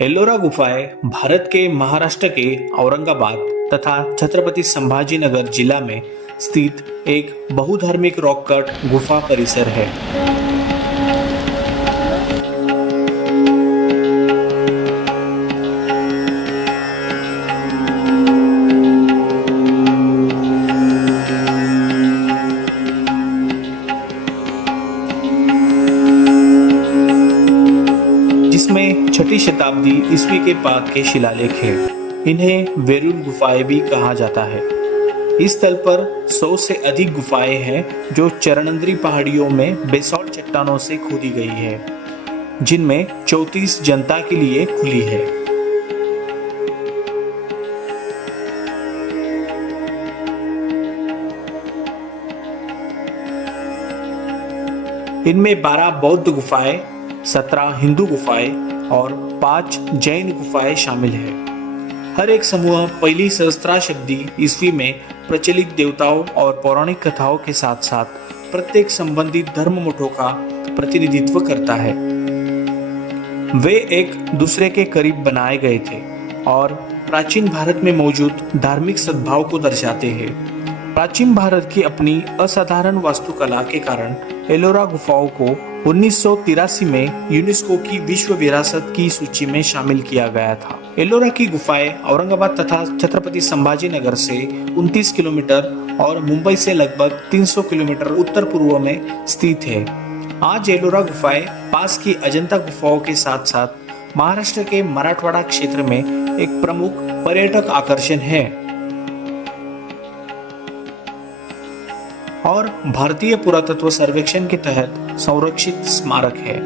एलोरा गुफाएं भारत के महाराष्ट्र के औरंगाबाद तथा छत्रपति संभाजीनगर जिला में स्थित एक बहुधार्मिक रॉक कट गुफा परिसर है। जिसमें 6ठी शताब्दी ईस्वी के बाद के शिलालेख हैं। इन्हें वेरुल गुफाएं भी कहा जाता है। इस स्थल पर 100 से अधिक गुफाएं हैं जो चरणंद्री पहाड़ियों में बेसॉल्ट चट्टानों से खोदी गई है, जिनमें 34 जनता के लिए खुली है। इनमें 12 बौद्ध गुफाएं, 17 हिंदू गुफाएं और 5 जैन गुफाएं शामिल हैं। हर एक समूह पहली सहस्त्राब्दी ईस्वी में प्रचलित देवताओं और पौराणिक कथाओं के साथ साथ प्रत्येक संबंधित धर्म मठों का प्रतिनिधित्व करता है। वे एक दूसरे के करीब बनाए गए थे और प्राचीन भारत में मौजूद धार्मिक सद्भाव को दर्शाते हैं। प्राचीन भारत की अपनी असाधारण वास्तुकला के कारण एलोरा गुफाओं को 1983 में यूनेस्को की विश्व विरासत की सूची में शामिल किया गया था। एलोरा की गुफाएं औरंगाबाद तथा छत्रपति संभाजीनगर से 29 किलोमीटर और मुंबई से लगभग 300 किलोमीटर उत्तर पूर्व में स्थित है। आज एलोरा गुफाएं पास की अजंता गुफाओं के साथ साथ महाराष्ट्र के मराठवाड़ा क्षेत्र में एक प्रमुख पर्यटक आकर्षण है और भारतीय पुरातत्व सर्वेक्षण के तहत संरक्षित स्मारक है।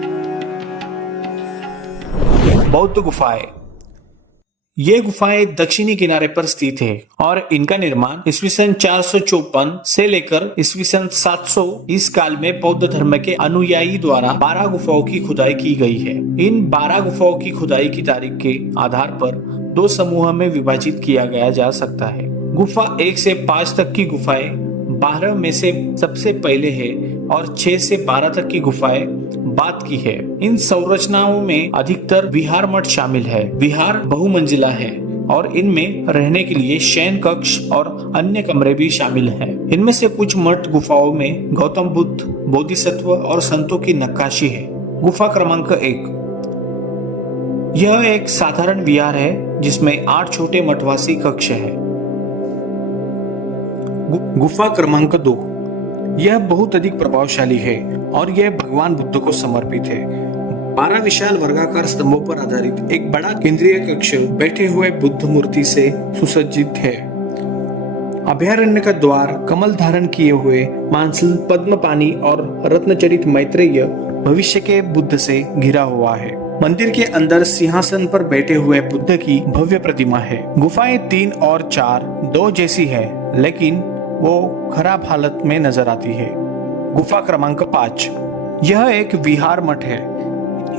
बौद्ध गुफाएं। ये गुफाएं दक्षिणी किनारे पर स्थित है और इनका निर्माण ईस्वी सन 454 से लेकर ईस्वी सन 700 इस काल में बौद्ध धर्म के अनुयायी द्वारा 12 गुफाओं की खुदाई की गई है। इन 12 गुफाओं की खुदाई की तारीख के आधार पर 2 समूह में विभाजित किया गया जा सकता है। गुफा 1 से 5 तक की गुफाएं 12 में से सबसे पहले है और 6 से 12 तक की गुफाएं बाद की है। इन संरचनाओं में अधिकतर विहार मठ शामिल है। विहार बहुमंजिला है और इनमें रहने के लिए शयन कक्ष और अन्य कमरे भी शामिल हैं। इनमें से कुछ मठ गुफाओं में गौतम बुद्ध, बोधिसत्व और संतों की नक्काशी है। गुफा क्रमांक 1। यह एक साधारण विहार है जिसमें 8 छोटे मठवासी कक्ष है। गुफा क्रमांक 2। यह बहुत अधिक प्रभावशाली है और यह भगवान बुद्ध को समर्पित है। 12 विशाल वर्गाकार स्तंभों पर आधारित एक बड़ा केंद्रीय कक्ष बैठे हुए बुद्ध मूर्ति से सुसज्जित है। अभयारण्य का द्वार कमल धारण किए हुए मानसिल पद्मपानी और रत्नचरित मैत्रेय भविष्य के बुद्ध से घिरा हुआ है। मंदिर के अंदर सिंहासन पर बैठे हुए बुद्ध की भव्य प्रतिमा है। गुफाएं 3 और 4 2 जैसी है, लेकिन वो खराब हालत में नजर आती है। गुफा क्रमांक 5। यह एक विहार मठ है।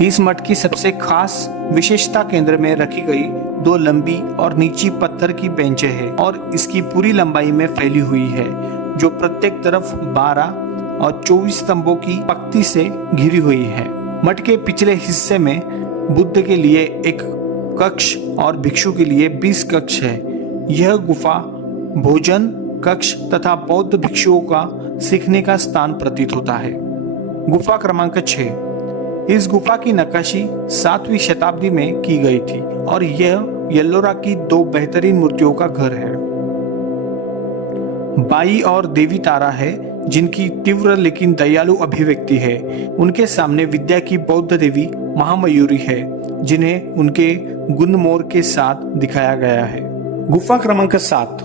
इस मठ की सबसे खास विशेषता केंद्र में रखी गई 2 लंबी और नीची पत्थर की बेंचें हैं और इसकी पूरी लंबाई में फैली हुई है, जो प्रत्येक तरफ 12 और 24 स्तंभों की पंक्ति से घिरी हुई है। मठ के पिछले हिस्से में बुद्ध के लिए एक कक्ष और भिक्षु के लिए 20 कक्ष है। यह गुफा भोजन कक्ष तथा बौद्ध भिक्षुओं का सीखने का स्थान प्रतीत होता है। गुफा क्रमांक 6। इस गुफा की नक्काशी 7वीं शताब्दी में की गई थी और यह एलोरा की 2 बेहतरीन मूर्तियों का घर है। बाई और देवी तारा है, जिनकी तीव्र लेकिन दयालु अभिव्यक्ति है। उनके सामने विद्या की बौद्ध देवी महामयूरी है, जिन्हें उनके गुणमोर के साथ दिखाया गया है। गुफा क्रमांक 7।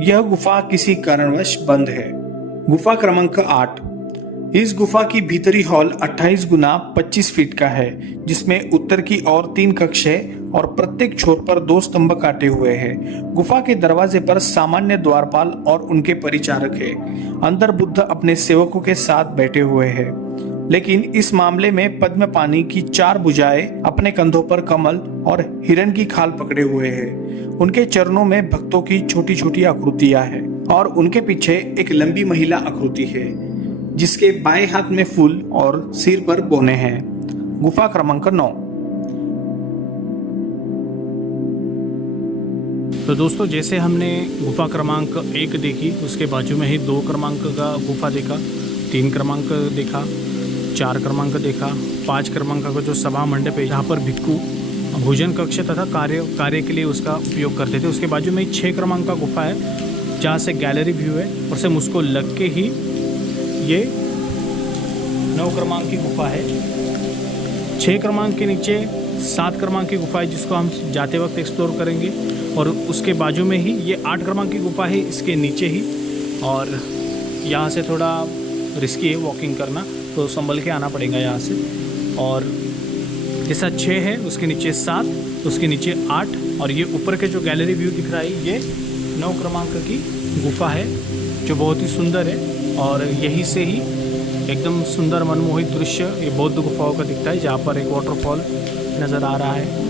यह गुफा किसी कारणवश बंद है। गुफा क्रमांक 8। इस गुफा की भीतरी हॉल 28 गुना 25 फीट का है, जिसमें उत्तर की ओर 3 कक्ष है और प्रत्येक छोर पर 2 स्तंभ काटे हुए हैं। गुफा के दरवाजे पर सामान्य द्वारपाल और उनके परिचारक है। अंदर बुद्ध अपने सेवकों के साथ बैठे हुए हैं, लेकिन इस मामले में पद्म पानी की 4 भुजाएं अपने कंधों पर कमल और हिरण की खाल पकड़े हुए हैं। उनके चरणों में भक्तों की छोटी छोटी आकृतियां हैं और उनके पीछे एक लंबी महिला आकृति है, जिसके बाएं हाथ में फूल और सिर पर बोने हैं। गुफा क्रमांक 9। तो दोस्तों, जैसे हमने गुफा क्रमांक 1 देखी, उसके बाजू में ही 2 क्रमांक का गुफा देखा, 3 क्रमांक देखा, 4 क्रमांक देखा, 5 क्रमांक का जो सभा मंडप है जहाँ पर भिक्खु भोजन कक्ष तथा कार्य के लिए उसका उपयोग करते थे, उसके बाजू में 6 क्रमांक का गुफा है जहाँ से गैलरी व्यू है, और सेम उसको लग के ही ये 9 क्रमांक की गुफा है। 6 क्रमांक के नीचे 7 क्रमांक की गुफा है, जिसको हम जाते वक्त एक्सप्लोर करेंगे, और उसके बाजू में ही ये 8 क्रमांक की गुफा है, इसके नीचे ही। और यहाँ से थोड़ा रिस्की है वॉकिंग करना, तो संभल के आना पड़ेगा यहाँ से। और जैसा 6 है, उसके नीचे 7, उसके नीचे 8, और ये ऊपर के जो गैलरी व्यू दिख रहा है ये 9 क्रमांक की गुफा है, जो बहुत ही सुंदर है। और यहीं से ही एकदम सुंदर मनमोहित दृश्य ये बौद्ध गुफाओं का दिखता है, जहाँ पर एक वाटरफॉल नज़र आ रहा है।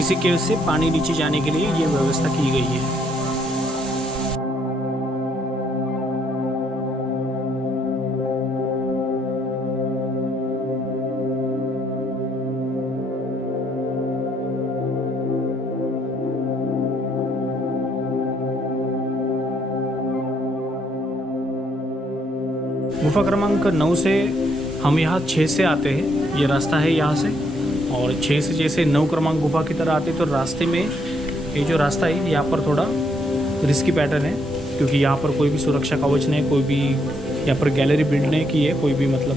इसी केव से पानी नीचे जाने के लिए ये व्यवस्था की गई है। गुफा क्रमांक 9 से हम यहाँ 6 से आते हैं, ये रास्ता है यहाँ से, और 6 से जैसे 9 क्रमांक गुफा की तरह आते तो रास्ते में ये जो रास्ता है यहाँ पर थोड़ा रिस्की पैटर्न है, क्योंकि यहाँ पर कोई भी सुरक्षा कवच नहीं, कोई भी यहाँ पर गैलरी बिल्ड नहीं की है कोई भी मतलब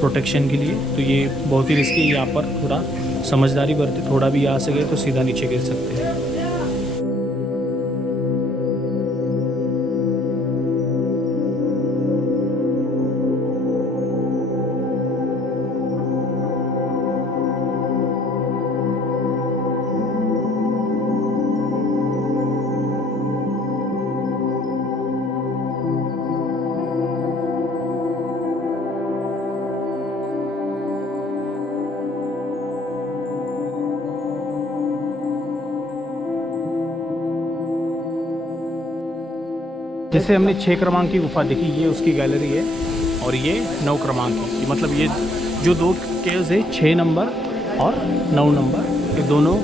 प्रोटेक्शन के लिए, तो ये बहुत ही रिस्की है। यहाँ पर थोड़ा समझदारी बरते, थोड़ा भी आ सके तो सीधा नीचे गिर सकते हैं। जैसे हमने 6 क्रमांक की गुफा देखी, ये उसकी गैलरी है, और ये 9 क्रमांक की, मतलब ये जो 2 केव्स है 6 नंबर और 9 नंबर, ये दोनों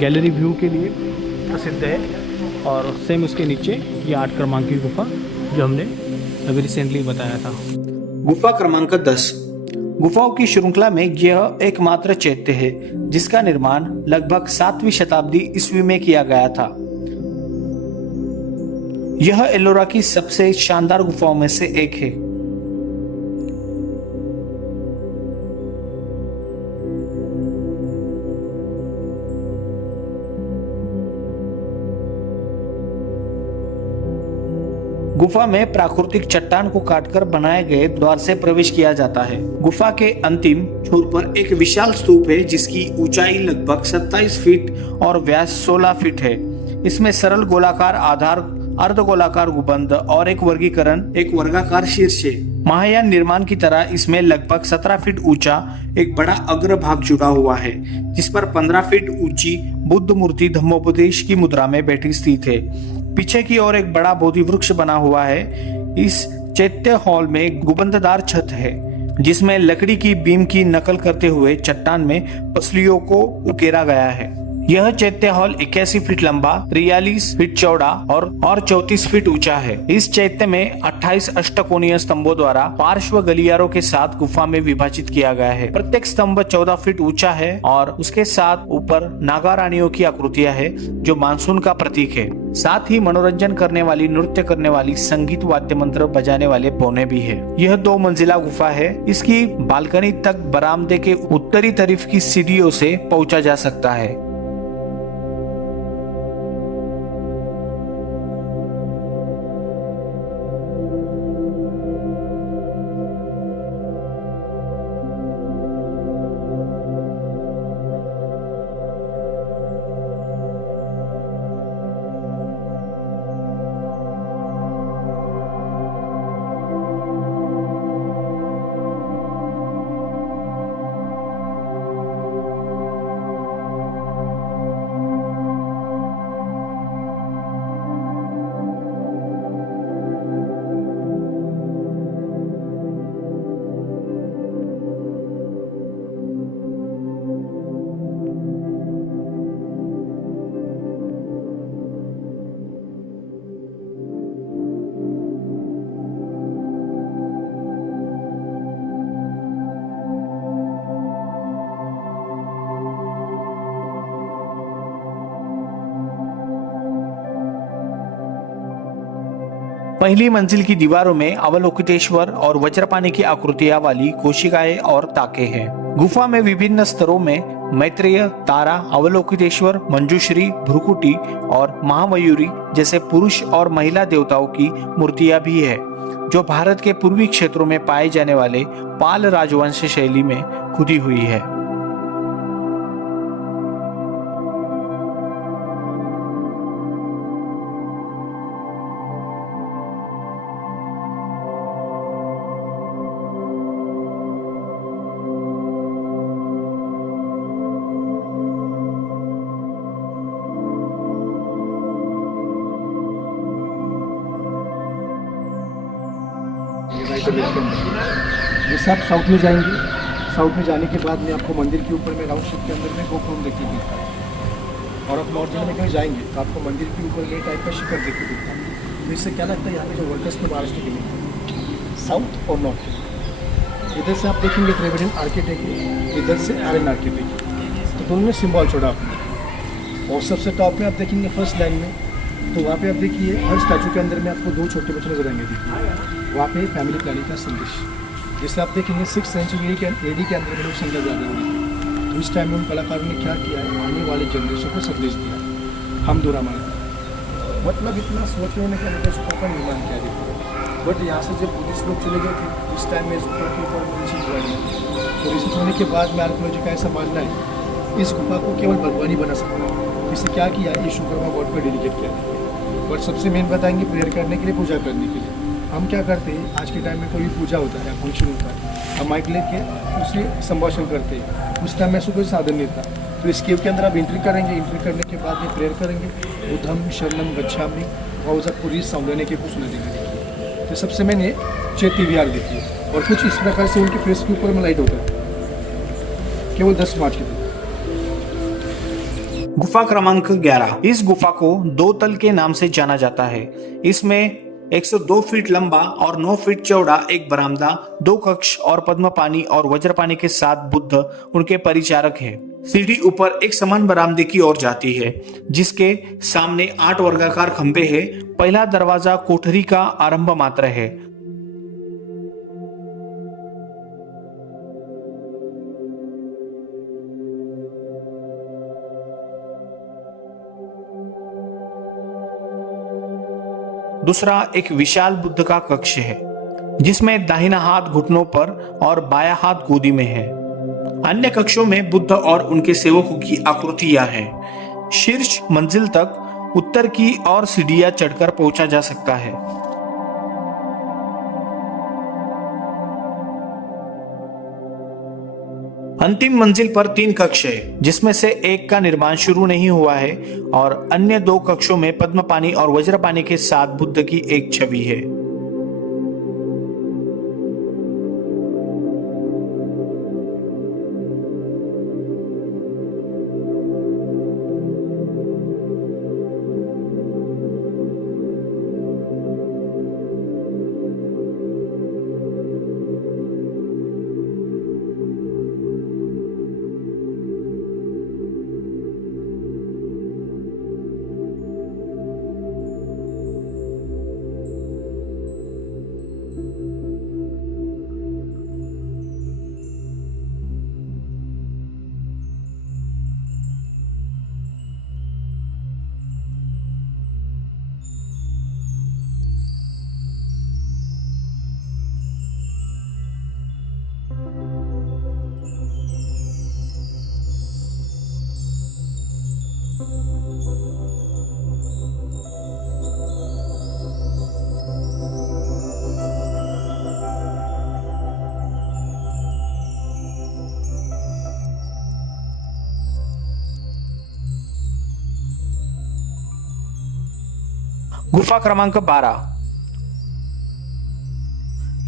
गैलरी व्यू के लिए प्रसिद्ध है। और सेम उसके नीचे ये 8 क्रमांक की गुफा जो हमने अभी रिसेंटली बताया था। गुफा क्रमांक 10। गुफाओं की श्रृंखला में यह एकमात्र चैत्य है जिसका निर्माण लगभग 7वीं शताब्दी ईस्वी में किया गया था। यह एलोरा की सबसे शानदार गुफाओं में से एक है। गुफा में प्राकृतिक चट्टान को काटकर बनाए गए द्वार से प्रवेश किया जाता है। गुफा के अंतिम छोर पर एक विशाल स्तूप है, जिसकी ऊंचाई लगभग 27 फीट और व्यास 16 फीट है। इसमें सरल गोलाकार आधार, अर्धगोलाकार गुंबद और एक वर्गाकार शीर्ष है। महायान निर्माण की तरह इसमें लगभग 17 फीट ऊंचा एक बड़ा अग्रभाग जुड़ा हुआ है, जिस पर 15 फीट ऊंची बुद्ध मूर्ति धम्मोपदेश की मुद्रा में बैठी स्थित है। पीछे की ओर एक बड़ा बोधि वृक्ष बना हुआ है। इस चैत्य हॉल में गुंबददार छत है, जिसमें लकड़ी की बीम की नकल करते हुए चट्टान में पसलियों को उकेरा गया है। यह चैत्य हॉल 81 फीट लंबा, 43 फीट चौड़ा और 34 फीट ऊंचा है। इस चैत्य में 28 अष्टकोणीय स्तंभों द्वारा पार्श्व गलियारों के साथ गुफा में विभाजित किया गया है। प्रत्येक स्तंभ 14 फीट ऊंचा है और उसके साथ ऊपर नागा रानियों की आकृतियां है, जो मानसून का प्रतीक है। साथ ही मनोरंजन करने वाली, नृत्य करने वाली, संगीत वाद्य मंत्र बजाने वाले पौने भी है। यह 2 मंजिला गुफा है। इसकी बालकनी तक बरामदे के उत्तरी तरफ की सीढ़ियों से पहुंचा जा सकता है। पहली मंजिल की दीवारों में अवलोकितेश्वर और वज्रपानी की आकृतियां वाली कोशिकाएं और ताके हैं। गुफा में विभिन्न स्तरों में मैत्रेय, तारा, अवलोकितेश्वर, मंजूश्री, भ्रुकुटी और महामयूरी जैसे पुरुष और महिला देवताओं की मूर्तियां भी है, जो भारत के पूर्वी क्षेत्रों में पाए जाने वाले पाल राजवंश शैली में खुदी हुई है। जैसे आप साउथ में जाएंगे, साउथ में जाने के बाद में आपको मंदिर के ऊपर में राउंड शेप के अंदर में गोपुरम देखने मिलता है। और आप नॉर्थ में कहीं जाएंगे तो आपको मंदिर के ऊपर ये टाइप का शिखर देखने मिलता है। तो इससे क्या लगता है यहाँ पे जो वर्कर्स में महाराष्ट्र के लिए साउथ और नॉर्थ, इधर से आप देखेंगे द्रविडियन आर्किटेक्ट, इधर से आर्यन आर्किटेक्ट, तो दोनों में सिम्बॉल छोड़ा आपने। और सबसे टॉप में आप देखेंगे फर्स्ट लाइन में, तो वहाँ पे आप देखिए हर स्टैचू के अंदर में आपको दो छोटे बच्चे नजर आएंगे। देखिए वहाँ पे फैमिली प्लानिंग का संदेश, जैसे आप देखेंगे 6th सेंचुरी AD के अंदर में लोग संख्या ज़्यादा हुई थी, तो इस टाइम में उन कलाकारों ने क्या किया है, आने वाले जनरेशन को संदेश दिया है, हम दोहरा माना। मतलब इतना सोच होने के अंदर उसको का निर्माण किया देखिए। बट यहाँ से जब बुद्धिस्ट लोग चले गए थे, इस टाइम में इस गुफा के ऊपर चीज़ बनी, तो रिसर्च होने के बाद में आर्कियोलॉजी का ऐसा मानना है इस गुफा को केवल भगवान ही बना सकता है। इससे क्या किया, ये शुक्रमा गॉड पर डेडिकेट किया है। बट सबसे मेन बताएंगे प्रेयर करने के लिए, पूजा करने के लिए। हम क्या करते हैं, आज के टाइम में कोई पूजा होता है या फंक्शन होता है, हम माइक लेके उसे संभाषण करते हैं। उस टाइम में ऐसा कोई साधन नहीं था, तो इस केव के अंदर आप एंट्री करेंगे, एंट्री करने के बाद में प्रेयर करेंगे, बुद्धम शरणम गच्छामि गौजपुरी सौंदर्य के कुछ नदी देखिए। तो सबसे मैंने चैत्य विहार देखी है, और कुछ इस प्रकार से उनके फेस के ऊपर में लाइट होता है, केवल 10 मार्च के दिन। गुफा क्रमांक 11। इस गुफा को दो तल के नाम से जाना जाता है। इसमें 102 फीट लंबा और 9 फीट चौड़ा एक बरामदा, 2 कक्ष और पद्मपानी और वज्रपानी के साथ बुद्ध उनके परिचारक है। सीढ़ी ऊपर एक समान बरामदे की ओर जाती है, जिसके सामने 8 वर्गाकार खंभे हैं। पहला दरवाजा कोठरी का आरंभ मात्र है। दूसरा एक विशाल बुद्ध का कक्ष है, जिसमें दाहिना हाथ घुटनों पर और बायां हाथ गोदी में है। अन्य कक्षों में बुद्ध और उनके सेवकों की आकृतियां हैं। शीर्ष मंजिल तक उत्तर की ओर सीढ़ियां चढ़कर पहुंचा जा सकता है। अंतिम मंजिल पर 3 कक्ष है, जिसमें से एक का निर्माण शुरू नहीं हुआ है और अन्य 2 कक्षों में पद्मपानी और वज्रपानी के साथ बुद्ध की एक छवि है। गुफा क्रमांक 12।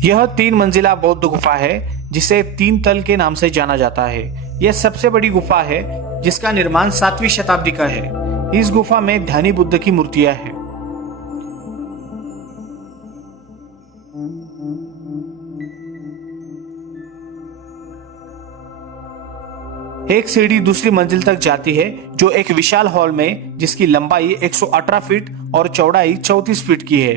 यह 3 मंजिला बौद्ध गुफा है, जिसे 3 तल के नाम से जाना जाता है। यह सबसे बड़ी गुफा है, जिसका निर्माण 7वीं शताब्दी का है। इस गुफा में ध्यानी बुद्ध की मूर्तियां हैं। एक सीढ़ी दूसरी मंजिल तक जाती है, जो एक विशाल हॉल में, जिसकी लंबाई 118 फीट और चौड़ाई 34 फीट की है।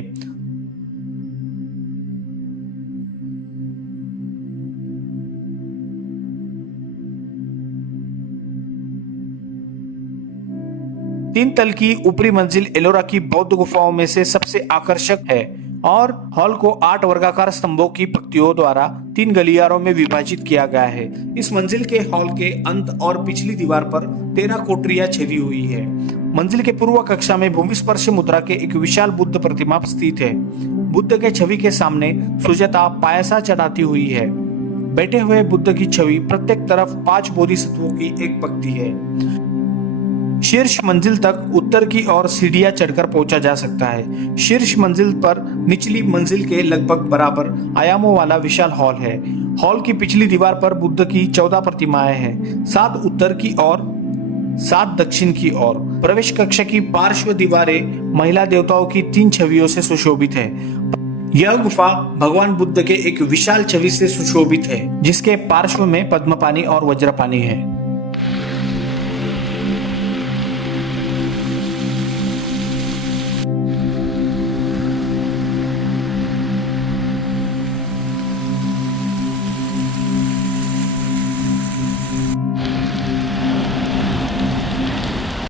3 तल की ऊपरी मंजिल एलोरा की बौद्ध गुफाओं में से सबसे आकर्षक है और हॉल को 8 वर्गाकार स्तंभों की पंक्तियों द्वारा 3 गलियारों में विभाजित किया गया है। इस मंजिल के हॉल के अंत और पिछली दीवार पर 13 कोठरियां छेदी हुई है। मंजिल के पूर्व कक्षा में भूमिस्पर्श मुद्रा के एक विशाल बुद्ध प्रतिमा स्थित है। बुद्ध के छवि के सामने सुजाता पायसा चढ़ाती हुई है। बैठे हुए बुद्ध की छवि प्रत्येक तरफ 5 बोधिसत्वों की एक पंक्ति है। शीर्ष मंजिल तक उत्तर की ओर सीढ़ियां चढ़कर पहुंचा जा सकता है। शीर्ष मंजिल पर निचली मंजिल के लगभग बराबर आयामों वाला विशाल हॉल है। हॉल की पिछली दीवार पर बुद्ध की 14 प्रतिमाएं हैं, 7 उत्तर की ओर, 7 दक्षिण की ओर। प्रवेश कक्ष की पार्श्व दीवारें महिला देवताओं की 3 छवियों से सुशोभित है। यह गुफा भगवान बुद्ध के एक विशाल छवि से सुशोभित है, जिसके पार्श्व में पद्मपानी और वज्रपानी है।